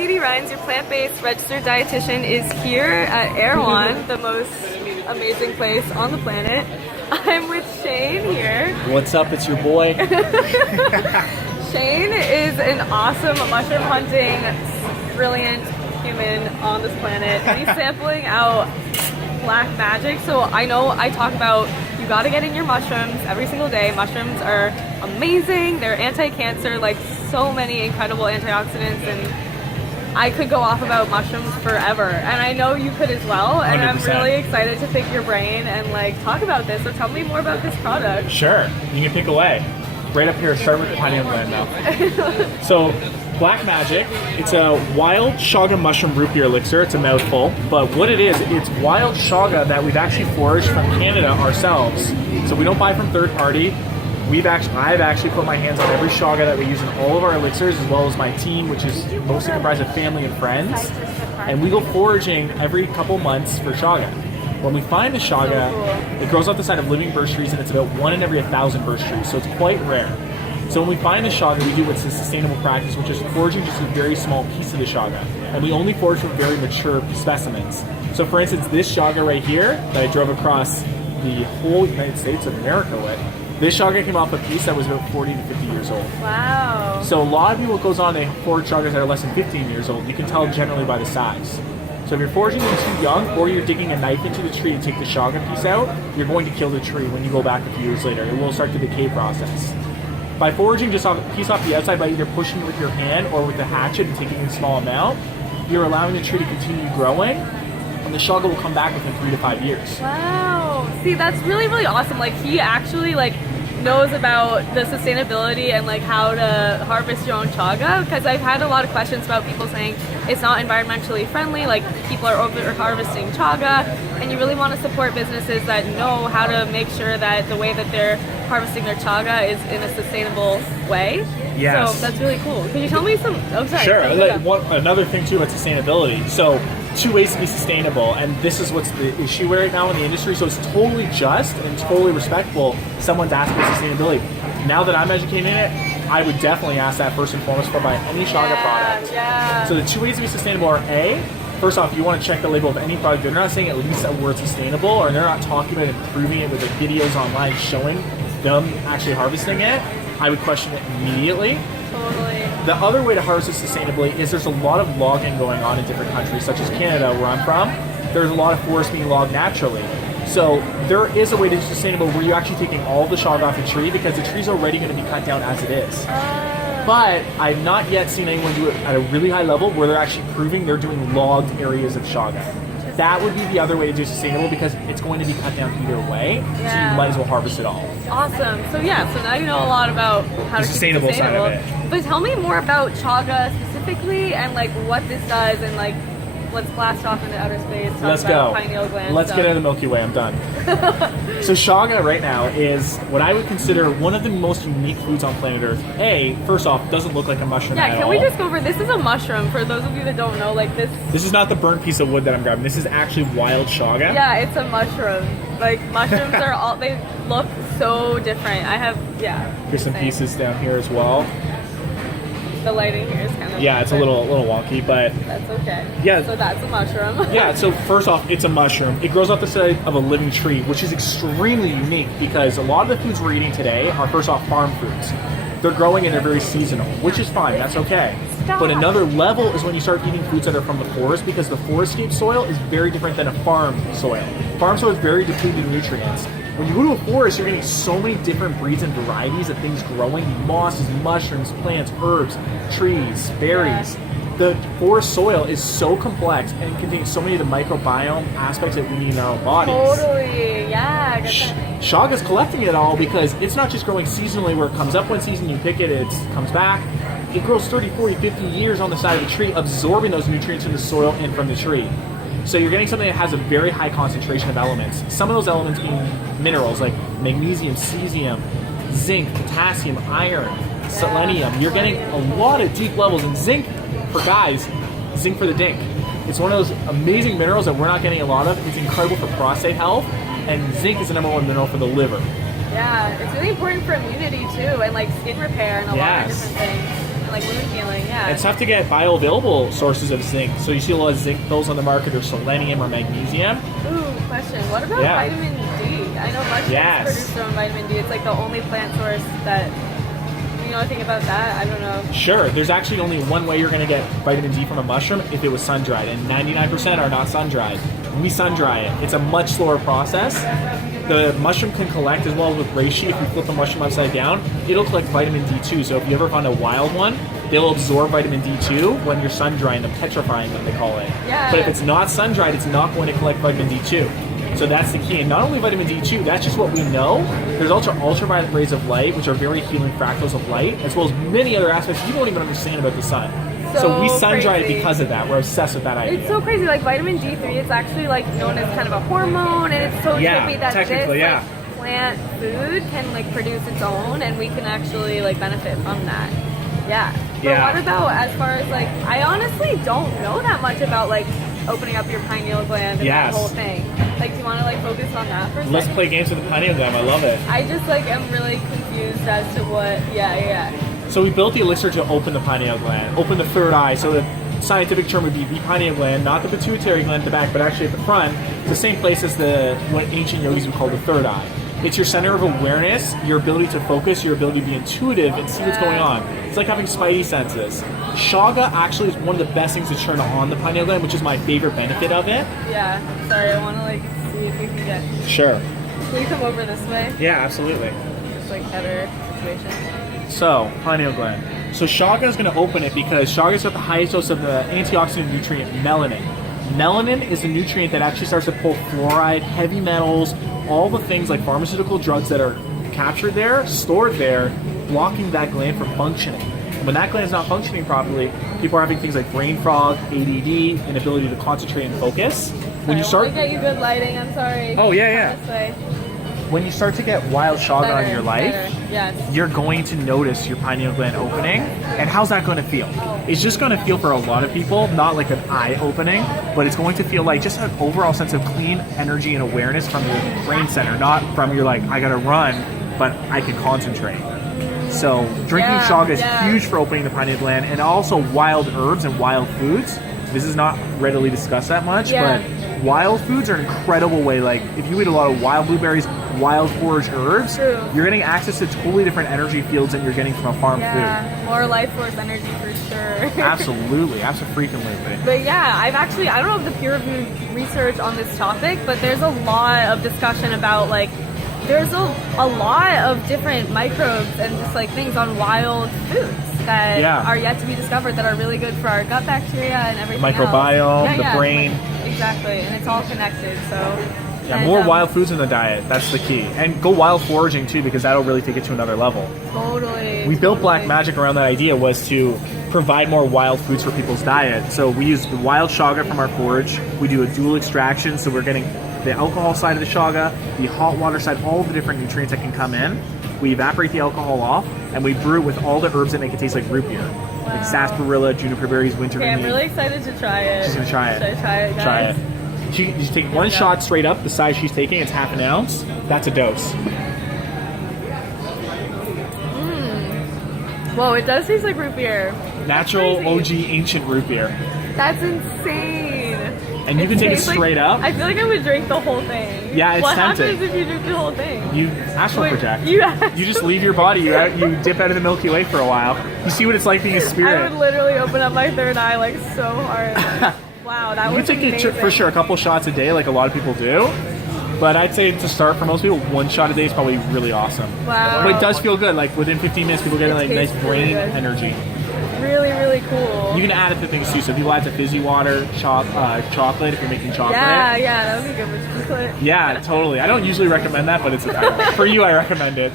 Katie Rhines, your plant-based registered dietitian, is here at Erewhon, the most amazing place on the planet. I'm with Shane here. What's up? It's your boy. Shane is an awesome mushroom hunting, brilliant human on this planet. And he's sampling out black magic. So I know I talk about you gotta get in your mushrooms every single day. Mushrooms are amazing. They're anti-cancer, like so many incredible antioxidants, and I could go off about mushrooms forever, and I know you could as well. And 100%. I'm really excited to pick your brain and like talk about this. So tell me more about this product. Sure, you can pick away. Right up here, start with the Pineal Gland now. So, Black Magic, it's a wild Chaga mushroom root beer elixir. It's a mouthful, but what it is, it's wild Chaga that we've actually foraged from Canada ourselves. So we don't buy from third party. I've actually put my hands on every Chaga that we use in all of our elixirs, as well as my team, which is mostly comprised of family and friends. And we go foraging every couple months for Chaga. When we find the Chaga, it grows off the side of living birch trees, and it's about 1 in every 1,000 birch trees, so it's quite rare. So when we find the Chaga, we do what's a sustainable practice, which is foraging just a very small piece of the Chaga. And we only forage from very mature specimens. So for instance, this Chaga right here, that I drove across the whole United States of America with, this Chaga came off a piece that was about 40 to 50 years old. Wow. So a lot of people goes on, they forage Chagas that are less than 15 years old. You can tell generally by the size. So if you're foraging them too young, or you're digging a knife into the tree to take the Chaga piece out, you're going to kill the tree when you go back a few years later. It will start the decay process. By foraging just a piece off the outside, by either pushing it with your hand or with the hatchet and taking a small amount, you're allowing the tree to continue growing, and the Chaga will come back within 3 to 5 years. Wow. See, that's really, really awesome. Like, he actually, like, knows about the sustainability and like how to harvest your own Chaga, because I've had a lot of questions about people saying it's not environmentally friendly, like people are over harvesting Chaga, and you really want to support businesses that know how to make sure that the way that they're harvesting their Chaga is in a sustainable way. Yes. So that's really cool. Can you tell me some? Oh, sorry. Sure. Another thing too about sustainability. So 2 ways to be sustainable, and this is what's the issue right now in the industry. So it's totally just and totally respectful someone's asking for sustainability. Now that I'm educated in it, I would definitely ask that first and foremost for buying any Chaga product. Yeah. So the 2 ways to be sustainable are A, first off, you want to check the label of any product. They're not saying at least a word sustainable, or they're not talking about improving it with like videos online showing them actually harvesting it. I would question it immediately. Totally. The other way to harvest it sustainably is there's a lot of logging going on in different countries, such as Canada, where I'm from. There's a lot of forest being logged naturally. So there is a way to be sustainable where you're actually taking all the Chaga off the tree, because the tree's already going to be cut down as it is. But I've not yet seen anyone do it at a really high level where they're actually proving they're doing logged areas of Chaga. That would be the other way to do sustainable, because it's going to be cut down either way, so you might as well harvest it all. Awesome. So yeah, so now you know a lot about how to keep sustainable it sustainable side of it. But tell me more about Chaga specifically, and like what this does, and like let's blast off into outer space. Let's about go. Pineal gland Let's stuff. get out of the Milky Way. I'm done. So Chaga right now is what I would consider one of the most unique foods on planet Earth. First off, doesn't look like a mushroom at all. Yeah, can we just go over, this is a mushroom, for those of you that don't know, like this. This is not the burnt piece of wood that I'm grabbing. This is actually wild Chaga. Yeah, it's a mushroom. Like mushrooms are all, they look so different. Here's some pieces down here as well. The lighting here is kind of it's a little wonky, but that's okay. Yeah. So that's a mushroom. Yeah, so first off, it's a mushroom. It grows off the side of a living tree, which is extremely unique, because a lot of the foods we're eating today are first off farm foods. They're growing and they're very seasonal, which is fine, that's okay. But another level is when you start eating foods that are from the forest, because the forestscape soil is very different than a farm soil. Farm soil is very depleted in nutrients. When you go to a forest, you're getting so many different breeds and varieties of things growing: mosses, mushrooms, plants, herbs, trees, berries. The forest soil is so complex and contains so many of the microbiome aspects that we need in our own bodies. Totally, yeah. I get that. Chaga's collecting it all, because it's not just growing seasonally where it comes up one season, you pick it, it comes back. It grows 30, 40, 50 years on the side of the tree, absorbing those nutrients from the soil and from the tree. So you're getting something that has a very high concentration of elements. Some of those elements being minerals like magnesium, cesium, zinc, potassium, iron, selenium. You're getting a lot of deep levels. And zinc, for guys, zinc for the dink. It's one of those amazing minerals that we're not getting a lot of. It's incredible for prostate health, and zinc is the #1 mineral for the liver. Yeah, it's really important for immunity too, and like skin repair and a lot of different things. and like wound healing. Yeah. It's tough to get bioavailable sources of zinc. So you see a lot of zinc pills on the market, or selenium or magnesium. Ooh, question. What about vitamin D? I know mushrooms produce their own vitamin D. It's like the only plant source that. You know anything about that? I don't know. Sure. There's actually only one way you're going to get vitamin D from a mushroom, if it was sun-dried, and 99% are not sun-dried. When we sun-dry it, it's a much slower process. The mushroom can collect, as well as with reishi, if you flip the mushroom upside down, it'll collect vitamin D2. So if you ever find a wild one, they'll absorb vitamin D2 when you're sun-drying them, petrifying them, they call it. Yeah. But if it's not sun-dried, it's not going to collect vitamin D2. So that's the key. And not only vitamin D2, that's just what we know. There's also ultraviolet rays of light, which are very healing fractals of light, as well as many other aspects you don't even understand about the sun. So we sun-dry it because of that. We're obsessed with that idea. It's so crazy. Like vitamin D3, it's actually like known as kind of a hormone, and it's so trippy that this like, plant food can like produce its own, and we can actually like benefit from that. Yeah. But what about as far as like, I honestly don't know that much about like opening up your pineal gland and that whole thing. Like, do you want to like focus on that for a second? Let's play games with the pineal gland. I love it. I just like am really confused as to what. So we built the elixir to open the pineal gland, open the third eye. So the scientific term would be the pineal gland, not the pituitary gland at the back, but actually at the front. It's the same place as what ancient yogis would call the third eye. It's your center of awareness, your ability to focus, your ability to be intuitive and see what's going on. It's like having spidey senses. Chaga actually is one of the best things to turn on the pineal gland, which is my favorite benefit of it. Yeah. Sorry, I want to like see if we can get. Sure. Can you come over this way? Yeah, absolutely. Just like better situation. So, pineal gland. So Chaga is going to open it because Chaga's got the highest dose of the antioxidant nutrient melanin. Melanin is a nutrient that actually starts to pull fluoride, heavy metals, all the things like pharmaceutical drugs that are captured there, stored there, blocking that gland from functioning. And when that gland is not functioning properly, people are having things like brain fog, ADD, inability to concentrate and focus. When you start, I want to get you good lighting. I'm sorry. Oh yeah. This way. When you start to get wild Chaga in your life, yes, you're going to notice your pineal gland opening. And how's that going to feel? It's just going to feel for a lot of people, not like an eye opening, but it's going to feel like just an overall sense of clean energy and awareness from your brain center, not from your like, I got to run, but I can concentrate. So drinking Chaga is huge for opening the pineal gland, and also wild herbs and wild foods. This is not readily discussed that much, but wild foods are an incredible way. Like if you eat a lot of wild blueberries, wild forage herbs, you're getting access to totally different energy fields than you're getting from a farm food. More life force energy for sure. Absolutely, absolutely. But yeah, I don't know if the peer-reviewed research on this topic, but there's a lot of discussion about like, there's a lot of different microbes and just like things on wild foods that are yet to be discovered that are really good for our gut bacteria and everything the microbiome, else. the brain. Exactly, and it's all connected, so... Yeah, more wild foods in the diet, that's the key. And go wild foraging too, because that'll really take it to another level. Totally. We built Black Magic around that idea, was to provide more wild foods for people's diet. So we use the wild Chaga from our forage, we do a dual extraction, so we're getting the alcohol side of the Chaga, the hot water side, all the different nutrients that can come in. We evaporate the alcohol off, and we brew it with all the herbs that make it taste like root beer. Wow. Like sarsaparilla, juniper berries, wintergreen. Okay, I'm really excited to try it. She's gonna try it. Should I try it, guys? Try it. You take one shot straight up, the size she's taking, it's half an ounce. That's a dose. Whoa, it does taste like root beer. Natural, OG, ancient root beer. That's insane. And you can take it straight up. I feel like I would drink the whole thing. Yeah, it's tempting. What happens if you drink the whole thing? You astral project. You just leave your body. You dip out of the Milky Way for a while. You see what it's like being a spirit. I would literally open up my third eye like so hard. Wow, that was amazing. You can take it for sure a couple shots a day like a lot of people do. But I'd say to start for most people, one shot a day is probably really awesome. Wow. But it does feel good. Like within 15 minutes, people get like nice brain energy. Really, really cool. You can add it to things too. So people add to fizzy water, chocolate if you're making chocolate. Yeah, that would be good with chocolate. Yeah, totally. I don't usually recommend that, but it's for you. I recommend it.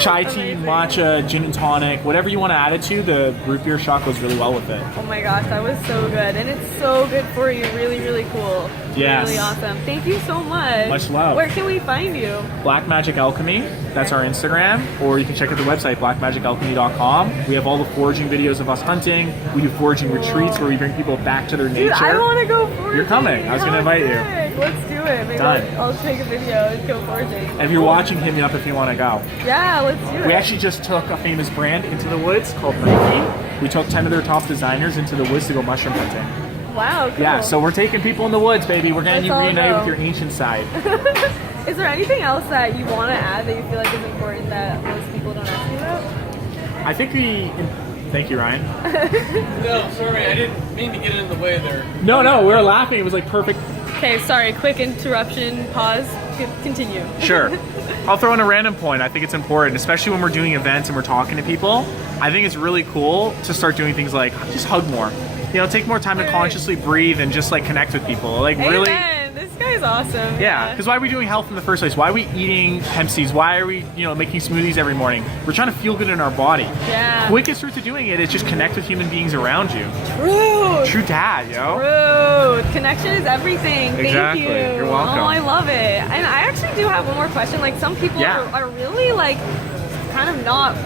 Chai tea, matcha, gin and tonic, whatever you want to add it to. The root beer shot goes really well with it. Oh my gosh, that was so good, and it's so good for you. Really, really cool. Yes. Really awesome. Thank you so much. Much love. Where can we find you? Black Magic Alchemy. That's our Instagram, or you can check out the website blackmagicalchemy.com. We have all the foraging videos of us hunting. We do foraging retreats where we bring people back to their Dude, nature. I want to go foraging. You're coming. I was going to invite you. Sick. Let's do it. Maybe Done. I'll take a video and go foraging. And if you're watching, hit me up if you want to go. Yeah, let's do it. We actually just took a famous brand into the woods called Nike. We took 10 of their top designers into the woods to go mushroom hunting. Wow, cool. Yeah, so we're taking people in the woods, baby. We're getting you Let's all reunited go. with your ancient side. Is there anything else that you want to add that you feel like is important that most people don't ask you about? I think thank you, Ryan. No, sorry, I didn't mean to get in the way there. No, we were laughing. It was like perfect. Okay, sorry, quick interruption, pause, continue. Sure. I'll throw in a random point. I think it's important, especially when we're doing events and we're talking to people. I think it's really cool to start doing things like just hug more. You know, take more time to consciously breathe and just like connect with people. Like really. Amen. This guy's awesome. Yeah, because why are we doing health in the first place? Why are we eating hemp seeds? Why are we, making smoothies every morning? We're trying to feel good in our body. Yeah. Quickest route to doing it is just connect with human beings around you. Truth. True dad, yo. Truth. Connection is everything. Exactly. Thank you. You're welcome. Oh, I love it. And I actually do have one more question. Like some people are really like kind of not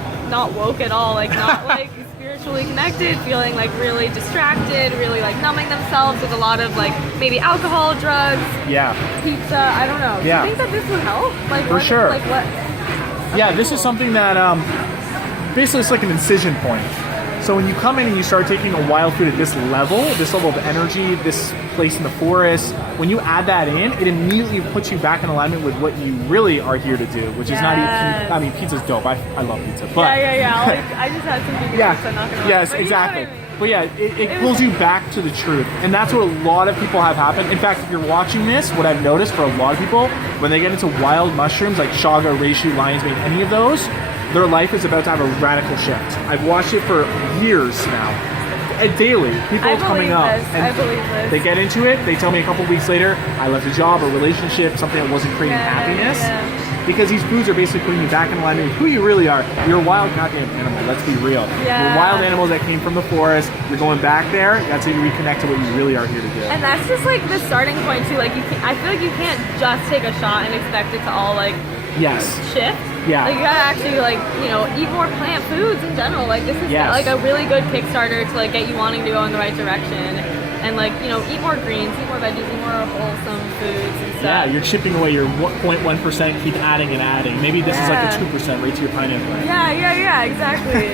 woke at all. Like not like spiritually connected, feeling like really distracted, really like numbing themselves with a lot of like maybe alcohol, drugs, pizza, I don't know. Yeah. Do you think that this would help? Like For sure. Like what? Yeah, this is something that basically it's like an incision point. So when you come in and you start taking a wild food at this level of energy, this place in the forest, when you add that in, it immediately puts you back in alignment with what you really are here to do, which is not eat. I mean, pizza's dope. I love pizza. But Yeah. Like I just had some vegan pizza, not gonna lie. Yes, But you know exactly. what I mean. But yeah, it pulls you back to the truth. And that's what a lot of people have happened. In fact, if you're watching this, what I've noticed for a lot of people, when they get into wild mushrooms like Chaga, reishi, lion's mane, any of those, their life is about to have a radical shift. I've watched it for years now. And daily, people are coming up and I believe this. they get into it. They tell me a couple weeks later, I left a job, a relationship, something that wasn't creating happiness. Yeah. Because these foods are basically putting you back in alignment with who you really are. You're a wild goddamn animal, let's be real. Yeah. You're wild animals that came from the forest. You're going back there. That's how you reconnect to what you really are here to do. And that's just like the starting point too. Like I feel like you can't just take a shot and expect it to all like shift. Yeah. Like you gotta actually like, eat more plant foods in general. Like this is like a really good Kickstarter to like get you wanting to go in the right direction. And like, eat more greens, eat more veggies, eat more wholesome foods and stuff. Yeah, you're chipping away your 0.1%, keep adding and adding. Maybe this is like the 2% right to your pineal gland. Yeah, exactly.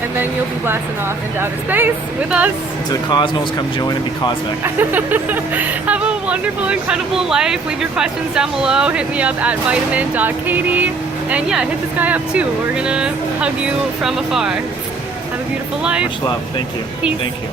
And then you'll be blasting off into outer space with us. To the cosmos, come join and be cosmic. Have a wonderful, incredible life. Leave your questions down below. Hit me up at vitamin.katie. And yeah, hit this guy up too. We're gonna hug you from afar. Have a beautiful life. Much love. Thank you. Peace. Thank you.